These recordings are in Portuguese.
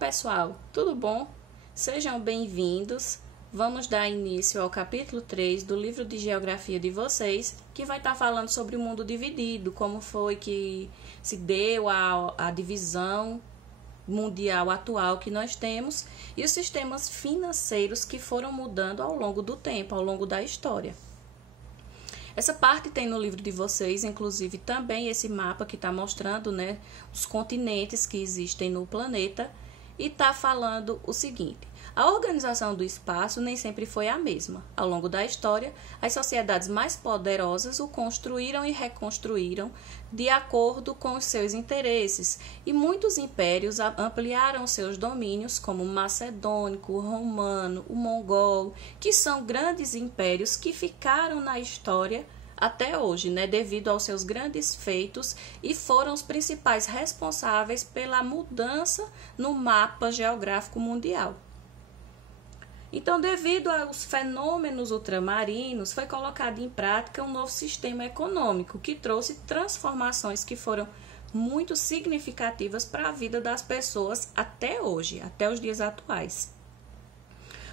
pessoal, tudo bom? Sejam bem-vindos. Vamos dar início ao capítulo 3 do livro de geografia de vocês, que vai estar falando sobre o mundo dividido, como foi que se deu a divisão mundial atual que nós temos e os sistemas financeiros que foram mudando ao longo do tempo, ao longo da história. Essa parte tem no livro de vocês, inclusive também esse mapa que está mostrando, né, os continentes que existem no planeta e está falando o seguinte: a organização do espaço nem sempre foi a mesma. Ao longo da história, as sociedades mais poderosas o construíram e reconstruíram de acordo com os seus interesses, e muitos impérios ampliaram seus domínios, como o macedônico, o romano, o mongol, que são grandes impérios que ficaram na história até hoje, né, devido aos seus grandes feitos, e foram os principais responsáveis pela mudança no mapa geográfico mundial. Então, devido aos fenômenos ultramarinos, foi colocado em prática um novo sistema econômico que trouxe transformações que foram muito significativas para a vida das pessoas até hoje, até os dias atuais.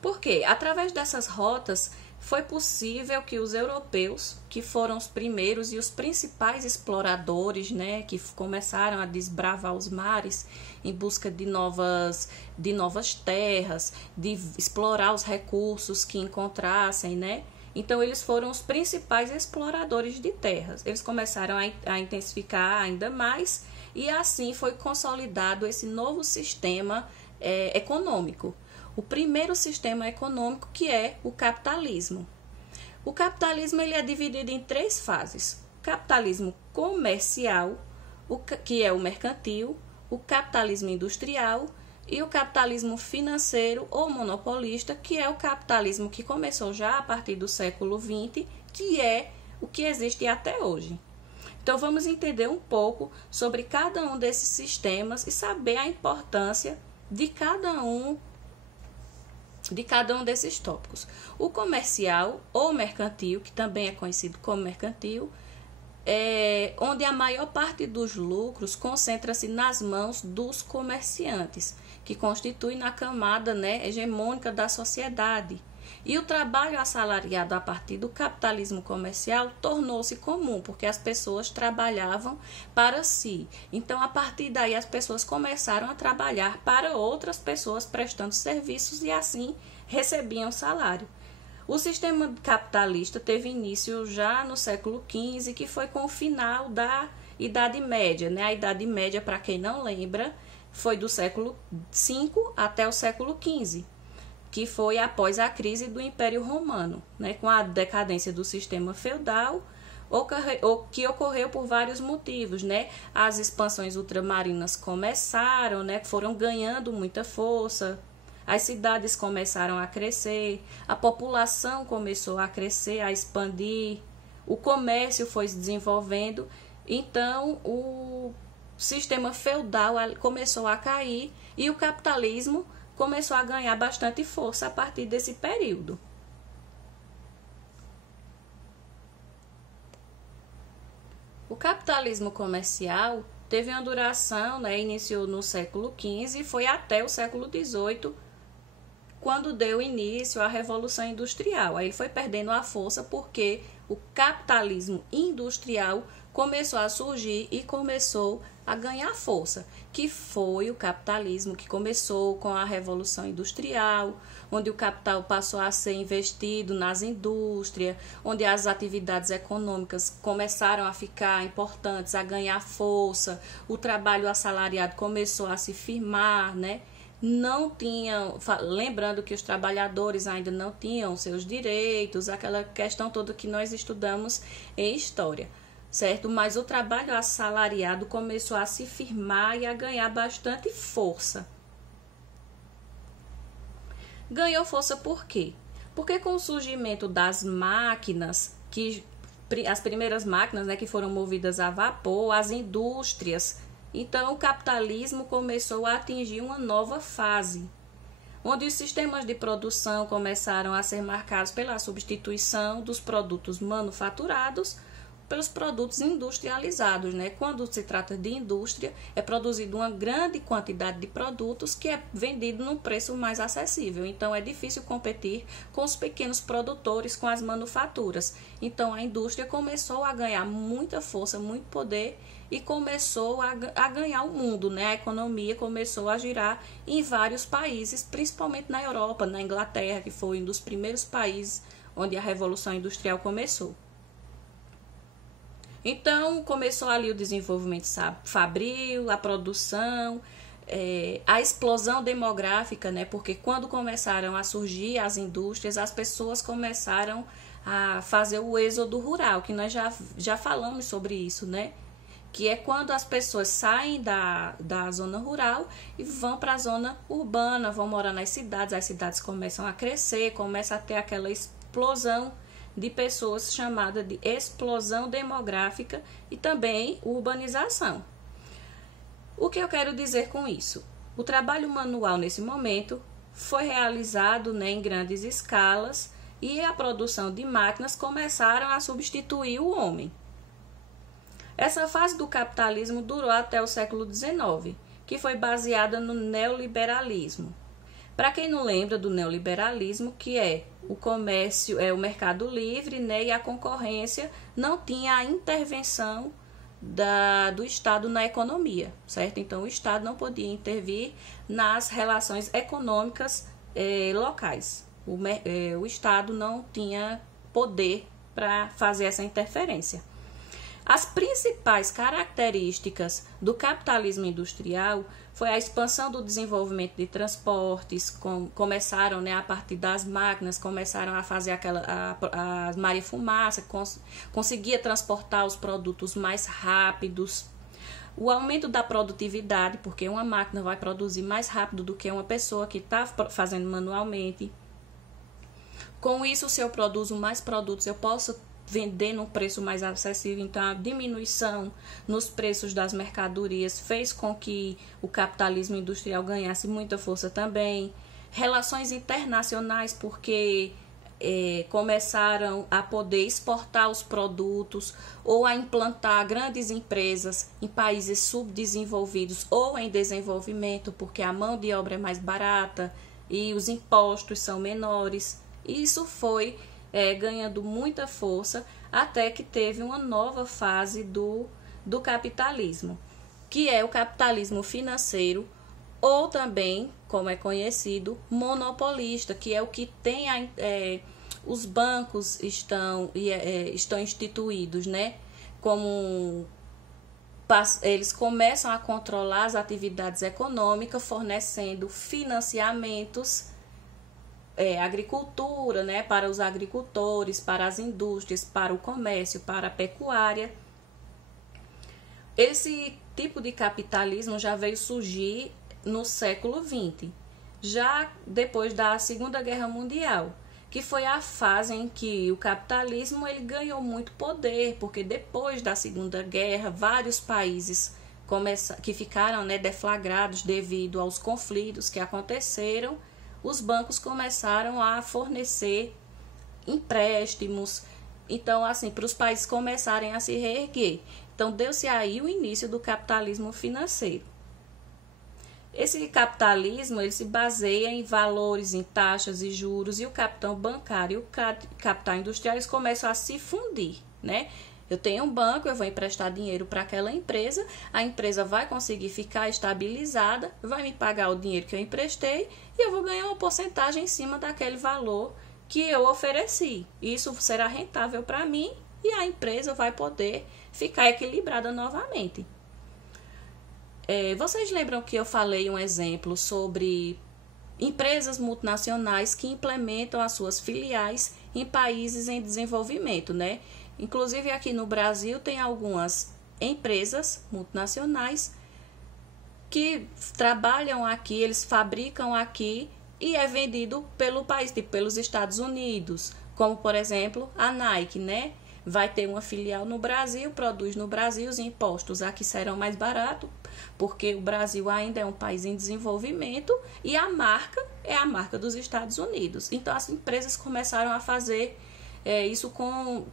Por quê? Através dessas rotas, foi possível que os europeus, que foram os primeiros e os principais exploradores, né, que começaram a desbravar os mares em busca de novas terras, de explorar os recursos que encontrassem, né? Então, eles foram os principais exploradores de terras. Eles começaram a intensificar ainda mais e assim foi consolidado esse novo sistema econômico. O primeiro sistema econômico, que é o capitalismo. O capitalismo ele é dividido em três fases: o capitalismo comercial, que é o mercantil, o capitalismo industrial e o capitalismo financeiro ou monopolista, que é o capitalismo que começou já a partir do século XX, que é o que existe até hoje. Então, vamos entender um pouco sobre cada um desses sistemas e saber a importância de cada um desses tópicos. O comercial ou mercantil, que também é conhecido como mercantil, é onde a maior parte dos lucros concentra-se nas mãos dos comerciantes, que constituem a camada, né, hegemônica da sociedade. E o trabalho assalariado a partir do capitalismo comercial tornou-se comum, porque as pessoas trabalhavam para si. Então, a partir daí, as pessoas começaram a trabalhar para outras pessoas, prestando serviços e assim recebiam salário. O sistema capitalista teve início já no século XV, que foi com o final da Idade Média, né? A Idade Média, para quem não lembra, foi do século V até o século XV. Que foi após a crise do Império Romano, né, com a decadência do sistema feudal, que ocorreu por vários motivos, né? As expansões ultramarinas começaram, né, foram ganhando muita força, as cidades começaram a crescer, a população começou a crescer, a expandir, o comércio foi se desenvolvendo, então o sistema feudal começou a cair e o capitalismo começou a ganhar bastante força a partir desse período. O capitalismo comercial teve uma duração, né, iniciou no século XV e foi até o século XVIII, quando deu início à Revolução Industrial. Aí ele foi perdendo a força porque o capitalismo industrial começou a surgir e começou a ganhar força, que foi o capitalismo que começou com a Revolução Industrial, onde o capital passou a ser investido nas indústrias, onde as atividades econômicas começaram a ficar importantes, a ganhar força, o trabalho assalariado começou a se firmar, né? Não tinham, lembrando que os trabalhadores ainda não tinham seus direitos, aquela questão toda que nós estudamos em história, certo? Mas o trabalho assalariado começou a se firmar e a ganhar bastante força. Ganhou força por quê? Porque com o surgimento das máquinas, as primeiras máquinas, né, que foram movidas a vapor, as indústrias, então o capitalismo começou a atingir uma nova fase, onde os sistemas de produção começaram a ser marcados pela substituição dos produtos manufaturados pelos produtos industrializados, né? Quando se trata de indústria, é produzido uma grande quantidade de produtos que é vendido num preço mais acessível. Então, é difícil competir com os pequenos produtores, com as manufaturas. Então, a indústria começou a ganhar muita força, muito poder e começou a ganhar o mundo, né? A economia começou a girar em vários países, principalmente na Europa, na Inglaterra, que foi um dos primeiros países onde a Revolução Industrial começou. Então, começou ali o desenvolvimento fabril, a produção, a explosão demográfica, né? Porque quando começaram a surgir as indústrias, as pessoas começaram a fazer o êxodo rural, que nós já falamos sobre isso, né? Que é quando as pessoas saem da zona rural e vão para a zona urbana, vão morar nas cidades, as cidades começam a crescer, começa a ter aquela explosão de pessoas chamada de explosão demográfica e também urbanização. O que eu quero dizer com isso? O trabalho manual nesse momento foi realizado, né, em grandes escalas e a produção de máquinas começaram a substituir o homem. Essa fase do capitalismo durou até o século XIX, que foi baseada no neoliberalismo. Para quem não lembra do neoliberalismo, que é o comércio, o mercado livre, né, e a concorrência, não tinha a intervenção do Estado na economia, certo? Então, o Estado não podia intervir nas relações econômicas locais. O Estado não tinha poder para fazer essa interferência. As principais características do capitalismo industrial foi a expansão do desenvolvimento de transportes, começaram, né, a partir das máquinas, começaram a fazer a Maria-Fumaça, conseguia transportar os produtos mais rápidos. O aumento da produtividade, porque uma máquina vai produzir mais rápido do que uma pessoa que está fazendo manualmente. Com isso, se eu produzo mais produtos, eu posso vender num preço mais acessível. Então, a diminuição nos preços das mercadorias fez com que o capitalismo industrial ganhasse muita força também. Relações internacionais, porque começaram a poder exportar os produtos ou a implantar grandes empresas em países subdesenvolvidos ou em desenvolvimento, porque a mão de obra é mais barata e os impostos são menores. Isso foi ganhando muita força até que teve uma nova fase do capitalismo, que é o capitalismo financeiro, ou também, como é conhecido, monopolista, que é o que tem os bancos estão instituídos, né? Como eles começam a controlar as atividades econômicas, fornecendo financiamentos, agricultura, né, para os agricultores, para as indústrias, para o comércio, para a pecuária. Esse tipo de capitalismo já veio surgir no século XX, já depois da Segunda Guerra Mundial, que foi a fase em que o capitalismo ele ganhou muito poder, porque depois da Segunda Guerra, vários países que ficaram, né, deflagrados devido aos conflitos que aconteceram, os bancos começaram a fornecer empréstimos, então, assim, para os países começarem a se reerguer. Então, deu-se aí o início do capitalismo financeiro. Esse capitalismo, ele se baseia em valores, em taxas e juros, e o capital bancário e o capital industrial, eles começam a se fundir, né? Eu tenho um banco, eu vou emprestar dinheiro para aquela empresa, a empresa vai conseguir ficar estabilizada, vai me pagar o dinheiro que eu emprestei e eu vou ganhar uma porcentagem em cima daquele valor que eu ofereci. Isso será rentável para mim e a empresa vai poder ficar equilibrada novamente. Vocês lembram que eu falei um exemplo sobre empresas multinacionais que implementam as suas filiais em países em desenvolvimento, né? Inclusive aqui no Brasil tem algumas empresas multinacionais que trabalham aqui, eles fabricam aqui e é vendido pelo país, tipo pelos Estados Unidos, como por exemplo a Nike, né? Vai ter uma filial no Brasil, produz no Brasil, os impostos aqui serão mais baratos, porque o Brasil ainda é um país em desenvolvimento e a marca é a marca dos Estados Unidos. Então as empresas começaram a fazer isso com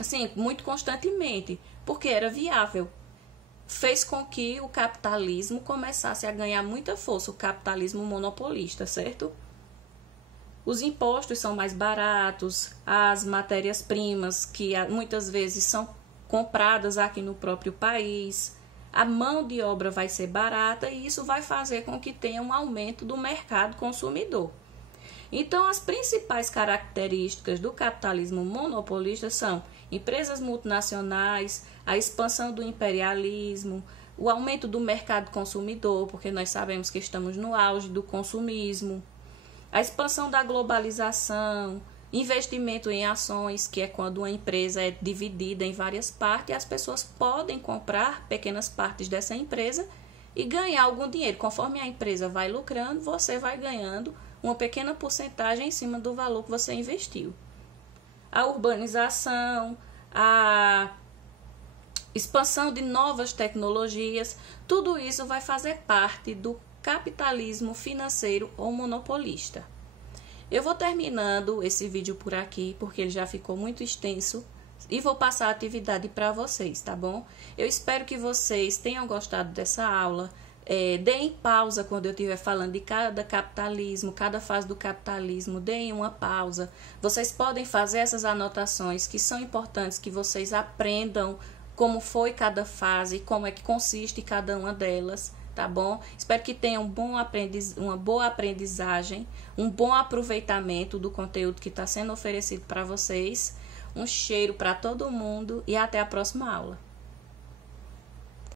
assim, muito constantemente, porque era viável. Fez com que o capitalismo começasse a ganhar muita força, o capitalismo monopolista, certo? Os impostos são mais baratos, as matérias-primas, que muitas vezes são compradas aqui no próprio país, a mão de obra vai ser barata e isso vai fazer com que tenha um aumento do mercado consumidor. Então, as principais características do capitalismo monopolista são empresas multinacionais, a expansão do imperialismo, o aumento do mercado consumidor, porque nós sabemos que estamos no auge do consumismo, a expansão da globalização, investimento em ações, que é quando uma empresa é dividida em várias partes e as pessoas podem comprar pequenas partes dessa empresa e ganhar algum dinheiro. Conforme a empresa vai lucrando, você vai ganhando uma pequena porcentagem em cima do valor que você investiu. A urbanização, a expansão de novas tecnologias, tudo isso vai fazer parte do capitalismo financeiro ou monopolista. Eu vou terminando esse vídeo por aqui, porque ele já ficou muito extenso, e vou passar a atividade para vocês, tá bom? Eu espero que vocês tenham gostado dessa aula. Deem pausa quando eu estiver falando de cada capitalismo, cada fase do capitalismo, deem uma pausa. Vocês podem fazer essas anotações que são importantes, que vocês aprendam como foi cada fase, como é que consiste cada uma delas, tá bom? Espero que tenham uma boa aprendizagem, um bom aproveitamento do conteúdo que está sendo oferecido para vocês. Um cheiro para todo mundo e até a próxima aula.